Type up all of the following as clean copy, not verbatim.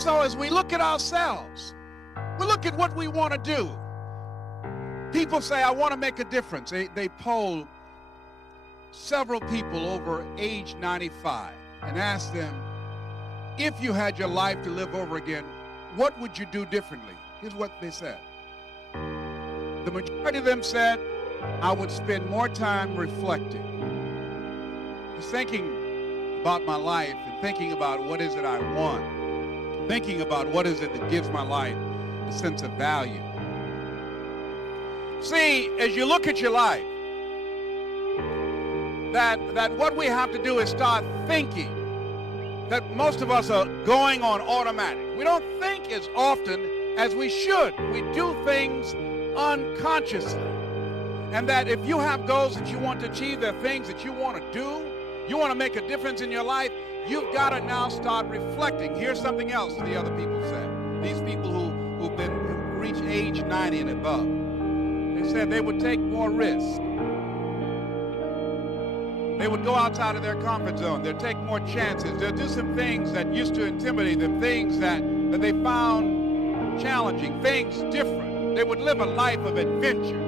so as we look at ourselves, we look at what we want to do. People say, I want to make a difference. They polled several people over age 95 and asked them, if you had your life to live over again, what would you do differently? Here's what they said. The majority of them said, I would spend more time reflecting. Just thinking about my life and thinking about what is it I want. Thinking about what is it that gives my life a sense of value. See, as you look at your life, that what we have to do is start thinking. That most of us are going on automatic. We don't think as often as we should. We do things unconsciously. And that if you have goals that you want to achieve, there are things that you want to do, you want to make a difference in your life, you've got to now start reflecting. Here's something else the other people said. These people who reach age 90 and above. They said they would take more risks. They would go outside of their comfort zone. They'd take more chances. They'll do some things that used to intimidate them, things that they found challenging, things different. They would live a life of adventure.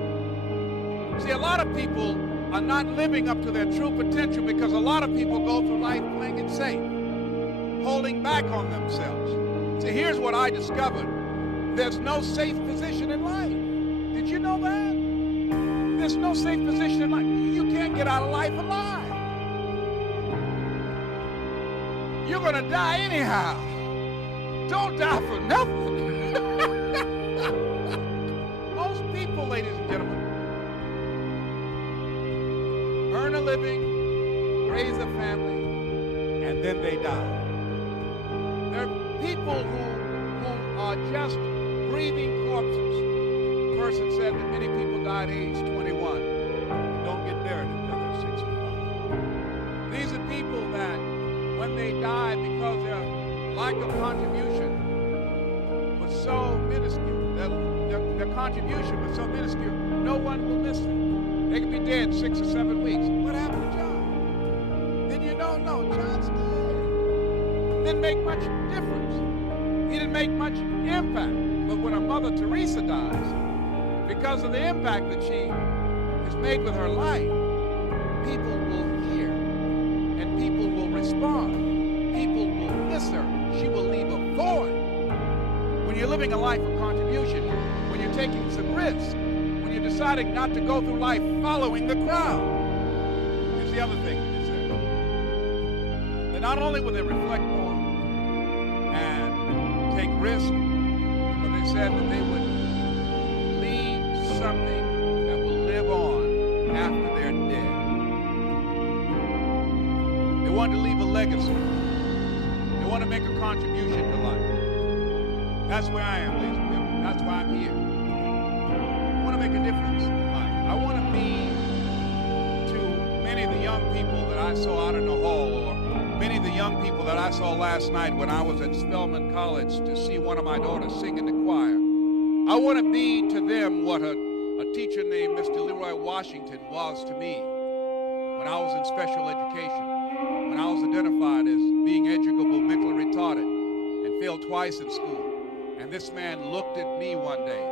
See, a lot of people are not living up to their true potential because a lot of people go through life playing it safe, holding back on themselves. See, here's what I discovered. There's no safe position in life. Did you know that? There's no safe position in life. You can't get out of life alive. You're going to die anyhow. Don't die for nothing. Most people, ladies and gentlemen, earn a living, raise a family, and then they die. There are people who are just breathing corpses. A person said that many people die at age 21 and don't get buried until they're 65. These are people that when they die, because their lack of contribution was so minuscule, their contribution was so minuscule, no one will miss them. They could be dead 6 or 7 weeks. What happened to John? Then you don't know. John's dead. Didn't make much difference. He didn't make much impact. But when a Mother Teresa dies, because of the impact that she has made with her life, people will hear and people will respond. People will miss her. She will leave a void. When you're living a life of contribution, when you're taking some risks, when you're deciding not to go through life following the crowd. Here's the other thing they said. That not only will they reflect more and take risks, but they said that they would leave something that will live on after they're dead. They want to leave a legacy. They want to make a contribution to life. That's where I am, ladies and gentlemen. That's why I'm here. I want to make a difference in life. I want to be to many of the young people that I saw out in the hall, or many of the young people that I saw last night when I was at Spelman College to see one of my daughters sing in the choir. I want to be to them what a teacher named Mr. Leroy Washington was to me when I was in special education, when I was identified as being educable, mentally retarded, and failed twice in school. And this man looked at me one day,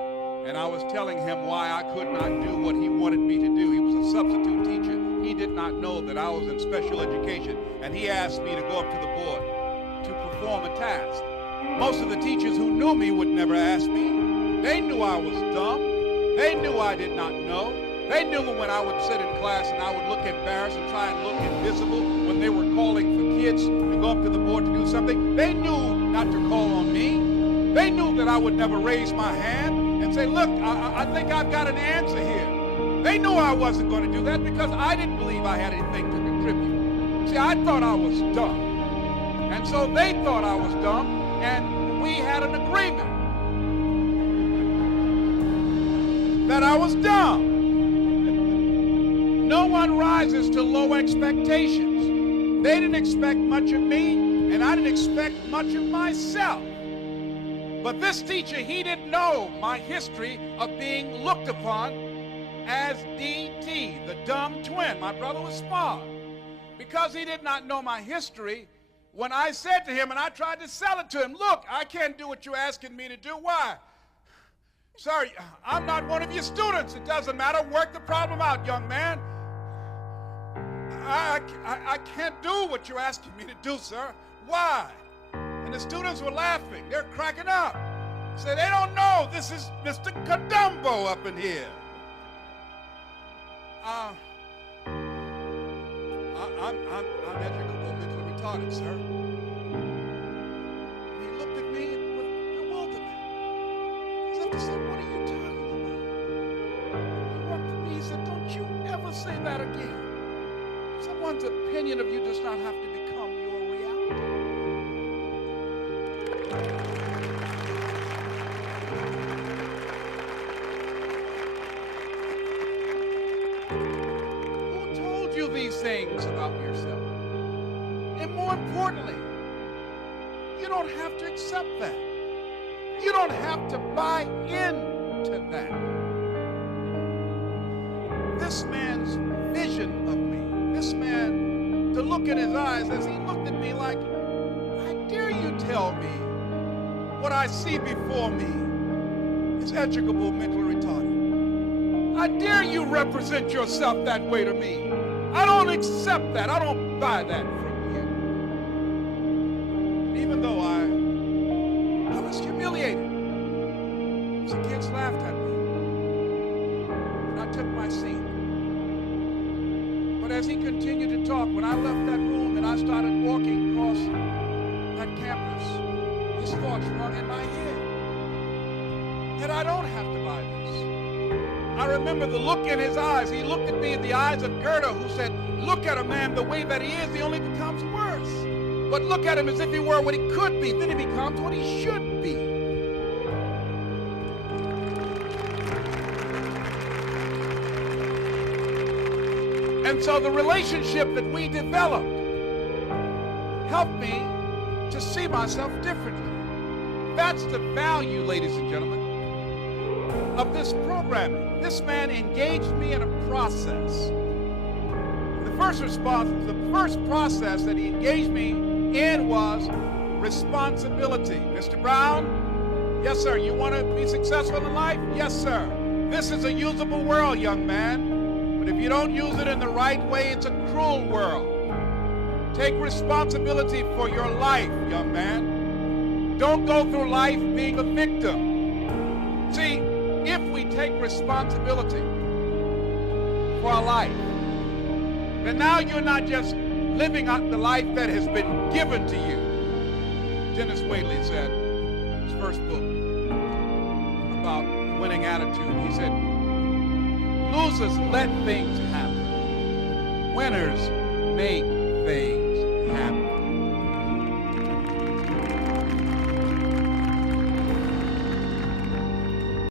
and I was telling him why I could not do what he wanted me to do. He was a substitute teacher. He did not know that I was in special education, and he asked me to go up to the board to perform a task. Most of the teachers who knew me would never ask me. They knew I was dumb. They knew I did not know. They knew when I would sit in class and I would look embarrassed and try and look invisible when they were calling for kids to go up to the board to do something. They knew not to call on me. They knew that I would never raise my hand and say, look, I think I've got an answer here. They knew I wasn't going to do that because I didn't believe I had anything to contribute. See, I thought I was dumb. And so they thought I was dumb, and we had an agreement that I was dumb. No one rises to low expectations. They didn't expect much of me, and I didn't expect much of myself. But this teacher, he didn't know my history of being looked upon as DT, the dumb twin. My brother was smart. Because he did not know my history, when I said to him, and I tried to sell it to him, look, I can't do what you're asking me to do. Why? Sir, I'm not one of your students. It doesn't matter. Work the problem out, young man. I can't do what you're asking me to do, sir. Why? And the students were laughing. They're cracking up. Say, they don't know this is Mr. Kadumbo up in here. I'm educable, mentally retarded, sir. And he looked at me with bewilderment. He said, what are you talking about? He looked at me, he said, don't you ever say that again. Someone's opinion of you does not have to become your reality. Who told you these things about yourself? And more importantly, you don't have to accept that. You don't have to buy into that. This man's vision of me, this man, to look in his eyes as he looked at me like, I dare you tell me what I see before me is educable, mentally retarded. I dare you represent yourself that way to me. I don't accept that. I don't buy that from you. And even though I was humiliated, the kids laughed at me, and I took my seat. But as he continued to talk, when I left that room and I started walking across that campus, his thoughts rung in my head that I don't have to buy this. I remember the look in his eyes. He looked at me in the eyes of Goethe, who said, look at a man the way that he is, he only becomes worse. But look at him as if he were what he could be, then he becomes what he should be. And so the relationship that we developed helped me to see myself differently. That's the value, ladies and gentlemen, of this programming. This man engaged me in a process. The first process that he engaged me in was responsibility. Mr. Brown, yes, sir, you want to be successful in life? Yes, sir. This is a usable world, young man. But if you don't use it in the right way, it's a cruel world. Take responsibility for your life, young man. Don't go through life being a victim. See, if we take responsibility for our life, then now you're not just living out the life that has been given to you. Dennis Waitley said in his first book about winning attitude, he said, losers let things happen. Winners make things